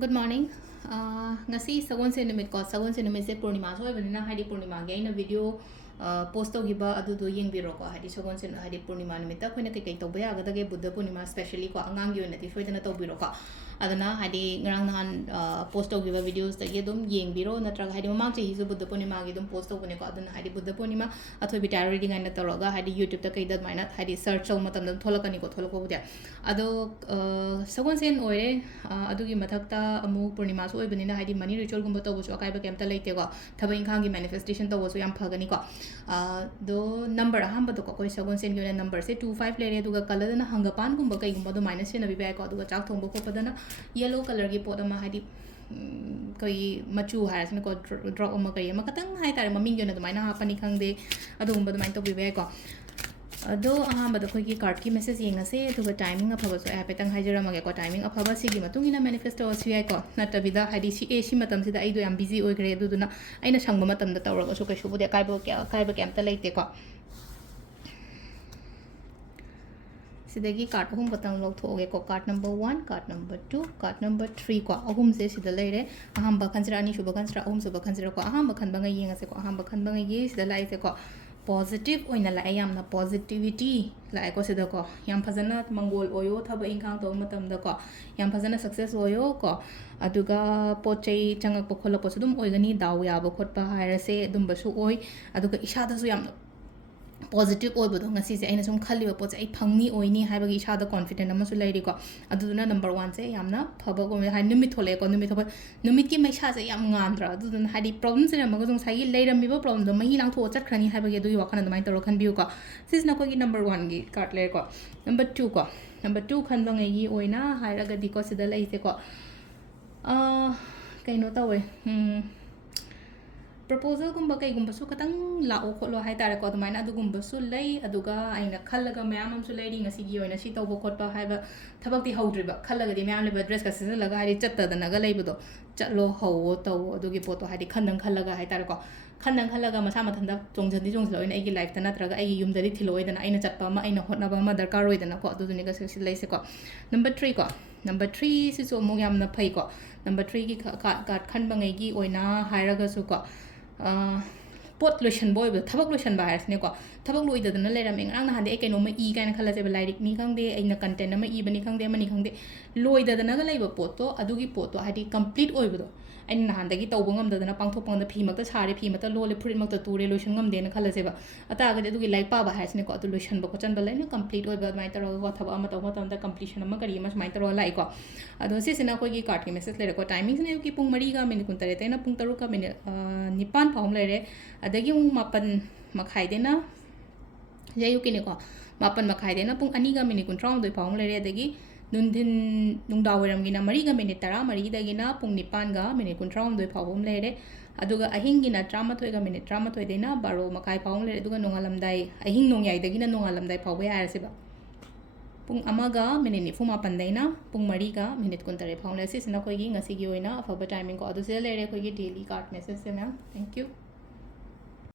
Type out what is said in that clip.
Good morning. Ngasi sagon se numit ko sagon se numit se Purnima so ibanina hadi Purnima ge ina video post to giba adu do yeng biro ko hadi sagon se hadi Purnima numit ta khoina kai to baya ga ge Buddha Purnima especially ko angang gi onati soidana to biro ko adana hadi ngrang nahan post to giba videos ta ge dum yeng biro natraga hadi mamang che hisu Buddha Purnima ge dum post to bune ko adana hadi Buddha Purnima athoi bitara reading aina toroga hadi YouTube ta kai dat maina hadi search so matam dam tholakani ko tholako budia ado sagon sen oire adugi mathakta amu Purnima so oibani hadi money ritual gumba to so akai ba kemta leite ko thaba ingkhang gi manifestation to so yam phagani ko do number hamba to ko koi sagon sen gi number se 25 lere aduga color na hangapan gumba kai gumba do minus na bi ba ko aduga chak thongba ko padana yellow color gi pot ama hadi koi machu haras ne ko drop ama kai ama katang hai tare maming yo na do maina hapani khangde adu gumba do main to bi ba ko ado ahamba koi ki card ki message yenga se to timing afaba so app tang hajara mage ko timing afaba si gi matung ina manifesto si ai ko natabida hadi si si matam si da ai do yam busy oi gre du na aina sangba matam da tawra so kai shubu de kai ba kem ta leite ko sidagi card hum batang log thoge ko card number 1 card number 2 card number 3 ko ahum se sida leire ahamba khansira ani shuba khansira ahum suba khansira ko ahamba khanba ngai yenga se ko ahamba khanba ngai ye sida lai se ko positive oina la yamna positivity la ko sida ko yam phajana mangol oyo thaba ingkhang to matam da ko yam phajana success oyo ko aduga pochei changak po kholo po sudum oigani daw ya ba khot pa haira se dum ba su oi aduga isha da su yam positive oibo do ngasi se aina sum khali ba poch ai phangni oini hai bagi isha da confident ama su lairi ko aduna number 1 se yamna phaba go hai numit thole ko numit thoba numit ki mai sha se yam ngamdra aduna hadi problem se ma go jong sai leiram mi ba problem do mai lang tho chat khrani hai bagi du wakhan do mai toro khan biu ko sis na ko gi number 1 gi card le ko number 2 ko number 2 khan bang gi oina hai ra ga di ko sida lai se ko kaino tawe proposal gumba kai gumba su katang la o kholo hai tare ko adumai na gumba su lei aduga aina khallaga mayam am su lei ring asi gi oina si tawbo khotpa haiba thabak ti haudriba khallaga di mayam leba dress ka sin laga hari chatta da naga leibudo chatlo hawo taw adugi poto hari khandang khallaga hai tare ko khandang khallaga masa mathanda chongjandi chongsloi na agi life ta natraga agi yumda di thiloi dana aina chatpa ma aina hotna ba ma darkar oi dana ko aduni ga si lei se ko number 3 ko number 3 si so mo yam na phai ko number 3 gi card khan bangai gi oina hairaga su ko pot lotion boy ba thabak lotion ba harsne ko thabak loi da na leram eng ang na hande ekeno ma e kaina khala se ba lairik ni khangde aina content ma e bani khangde mani khangde loi da na ga leiba pot to adugi pot to hadi complete oi ba do aina na hande gi tawbo ngam da na pangthok pang da phi mak ta sare phi mata lole fruit mak ta ture lotion ngam de na khala se ba ata ga adugi lai pa ba harsne ko adu lotion ba ko chan ba lai na complete oi ba mai ta ro ko thaba ma taw ma tam da completion ma kari ma mai ta ro lai ko adu se sina ko gi card ki message le ko timing ne ki pung mari ga min kun tare te na pung taru ka min nipan phom le re adagi mung mapan makhai de na jayu ki ne ko mapan makhai de na pung ani ga min kun trong doi phom le re adagi nundin nungdaw ram gi na mari ga min tara mari da gi na pung nipan ga min kun trong doi phom le re aduga ahing gi na trama thoi ga min trama thoi de na baro makai phom le aduga nongalam dai ahing nong yai da gi na nongalam dai phom ya se ba pung amaga minute ni fuma pandaina pung mariga minute kun tare phone le se sina khoi gi ngasi gi oina afaba timing ko adu se le re khoi gi daily card message se na thank you